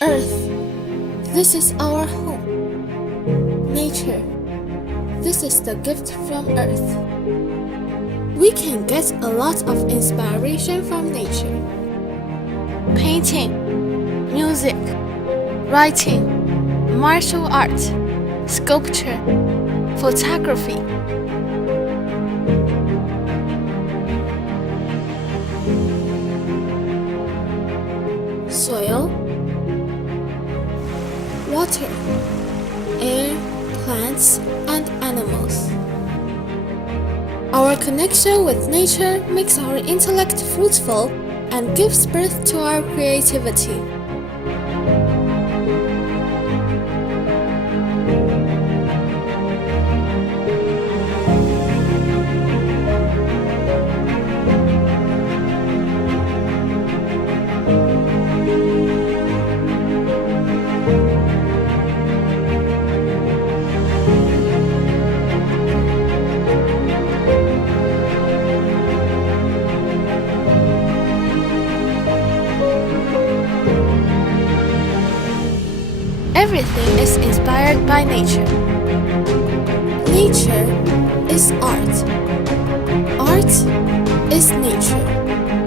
Earth, this is our home. Nature, this is the gift from Earth. We can get a lot of inspiration from nature. Painting, music, writing, martial art, sculpture, photography. Soil, water, air, plants, and animals. Our connection with nature makes our intellect fruitful and gives birth to our creativity. Everything is inspired by nature. Nature is art. Art is nature.